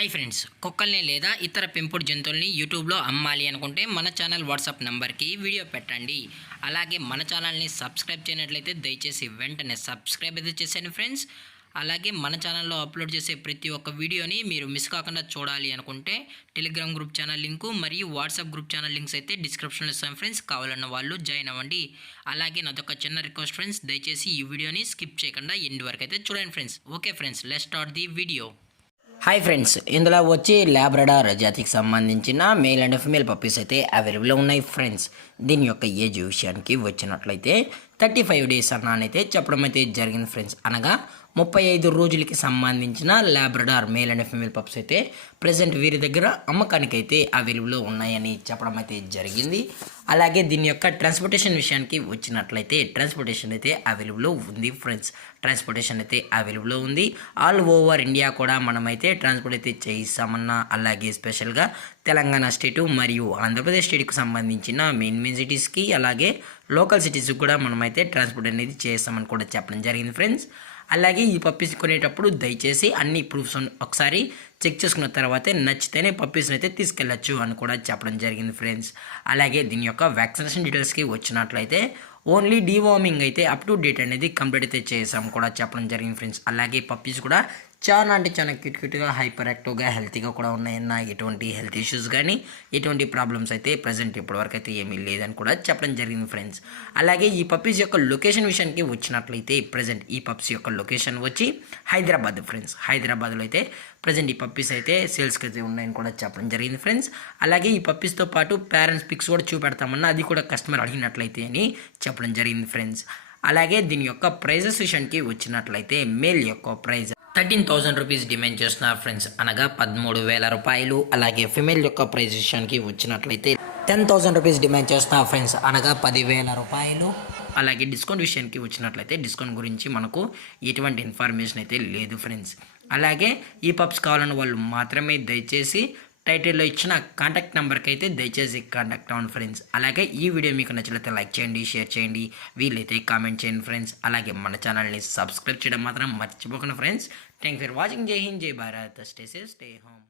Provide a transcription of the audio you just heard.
Hi friends, కుక్కల్ని లేదా ఇతర పెంపుడు జంతువుల్ని యూట్యూబ్లో అమ్మాలి అనుకుంటే మన ఛానల్ వాట్సాప్ నెంబర్కి వీడియో పెట్టండి. అలాగే మన ఛానల్ని సబ్స్క్రైబ్ చేయనట్లయితే దయచేసి వెంటనే సబ్స్క్రైబ్ అయితే చేసేయండి ఫ్రెండ్స్. అలాగే మన ఛానల్లో అప్లోడ్ చేసే ప్రతి ఒక్క వీడియోని మీరు మిస్ కాకుండా చూడాలి అనుకుంటే టెలిగ్రామ్ గ్రూప్ ఛానల్ లింకు మరియు వాట్సాప్ గ్రూప్ ఛానల్ లింక్స్ అయితే డిస్క్రిప్షన్లో ఇస్తాం ఫ్రెండ్స్. కావాలన్న వాళ్ళు జాయిన్ అవ్వండి. అలాగే నాదొక చిన్న రిక్వెస్ట్ ఫ్రెండ్స్, దయచేసి ఈ వీడియోని స్కిప్ చేయకుండా ఎండ్ వరకు అయితే చూడండి friends. Okay friends, let's start the video. Hi friends, ఇందులో వచ్చి లాబ్రడార్ జాతికి సంబంధించిన మేల్ అండ్ ఫిమేల్ పప్పీస్ అయితే అవైలబుల్లో ఉన్నాయి ఫ్రెండ్స్. దీని యొక్క ఏజ్ విషయానికి వచ్చినట్లయితే 35 డేస్ అన్నానైతే చెప్పడం అయితే జరిగింది ఫ్రెండ్స్. అనగా 35 రోజులకి సంబంధించిన Labrador male and female pups అయితే ప్రజెంట్ వీరి దగ్గర అమ్మకానికి అయితే అవైలబుల్లో ఉన్నాయని చెప్పడం అయితే జరిగింది. అలాగే దీని యొక్క ట్రాన్స్పోర్టేషన్ విషయానికి వచ్చినట్లయితే ట్రాన్స్పోర్టేషన్ అయితే అవైలబుల్లో ఉంది ఫ్రెండ్స్. ట్రాన్స్పోర్టేషన్ అయితే అవైలబుల్లో ఉంది. ఆల్ ఓవర్ ఇండియా కూడా మనమైతే ట్రాన్స్పోర్ట్ అయితే చేయిస్తామన్నా, అలాగే స్పెషల్గా తెలంగాణ స్టేటు మరియు ఆంధ్రప్రదేశ్ స్టేట్కి సంబంధించిన మెయిన్ సిటీస్కి అలాగే లోకల్ సిటీస్కి కూడా మనమైతే ట్రాన్స్పోర్ట్ అనేది చేస్తామని కూడా చెప్పడం జరిగింది ఫ్రెండ్స్. అలాగే ఈ పప్పీస్ కొనేటప్పుడు దయచేసి అన్ని ప్రూఫ్స్ ఒకసారి చెక్ చేసుకున్న తర్వాతే నచ్చితేనే పప్పీస్ని అయితే తీసుకెళ్ళచ్చు అని కూడా చెప్పడం జరిగింది ఫ్రెండ్స్. అలాగే దీని యొక్క వ్యాక్సినేషన్ డీటెయిల్స్కి వచ్చినట్లయితే ఓన్లీ డీవార్మింగ్ అయితే అప్ టు డేట్ అనేది కంప్లీట్ అయితే చేసాం కూడా చెప్పడం జరిగింది ఫ్రెండ్స్. అలాగే పప్పీస్ కూడా చాలా అంటే చాలా క్యూట్గా హైపర్ యాక్టివ్గా హెల్తీగా కూడా ఉన్నాయన్న, ఎటువంటి హెల్త్ ఇష్యూస్ కానీ ఎటువంటి ప్రాబ్లమ్స్ అయితే ప్రజెంట్ ఇప్పటివరకు అయితే ఏమీ లేదని కూడా చెప్పడం జరిగింది ఫ్రెండ్స్. అలాగే ఈ పప్పీస్ యొక్క లొకేషన్ విషయానికి వచ్చినట్లయితే ప్రజెంట్ ఈ పప్పీస్ యొక్క లొకేషన్ వచ్చి హైదరాబాద్ ఫ్రెండ్స్. హైదరాబాద్లో అయితే ప్రజెంట్ ఈ పప్పీస్ అయితే సేల్స్కి అయితే ఉన్నాయని కూడా చెప్పడం జరిగింది ఫ్రెండ్స్. అలాగే ఈ పప్పీస్తో పాటు పేరెంట్స్ పిక్స్ కూడా చూపెడతామన్నా, అది కూడా కస్టమర్ అడిగినట్లయితే అని చెప్పడం జరిగింది ఫ్రెండ్స్. అలాగే దీని యొక్క ప్రైజెస్ విషయానికి వచ్చినట్లయితే మేల్ యొక్క ప్రైజ్ 13,000 రూపీస్ డిమాండ్ చేస్తున్నారు ఫ్రెండ్స్, అనగా 13,000 రూపాయలు. అలాగే ఫిమేల్ యొక్క ప్రైజ్ విషయానికి వచ్చినట్లయితే 10,000 రూపీస్ డిమాండ్ చేస్తున్నారు ఫ్రెండ్స్, అనగా 10,000 రూపాయలు. అలాగే డిస్కౌంట్ విషయానికి వచ్చినట్లయితే డిస్కౌంట్ గురించి మనకు ఎటువంటి ఇన్ఫర్మేషన్ అయితే లేదు ఫ్రెండ్స్. అలాగే ఈ పప్స్ కావాలన్న వాళ్ళు మాత్రమే దయచేసి టైటిల్లో ఇచ్చిన కాంటాక్ట్ నెంబర్కి అయితే దయచేసి కాంటాక్ట్ అవ్వండి ఫ్రెండ్స్. అలాగే ఈ వీడియో మీకు నచ్చినట్లయితే లైక్ చేయండి, షేర్ చేయండి, వీలైతే కామెంట్ చేయండి ఫ్రెండ్స్. అలాగే మన ఛానల్ని సబ్స్క్రైబ్ చేయడం మాత్రం మర్చిపోకండి ఫ్రెండ్స్. Thank for watching. జై హింద్, జై Bharat, stay safe, stay home.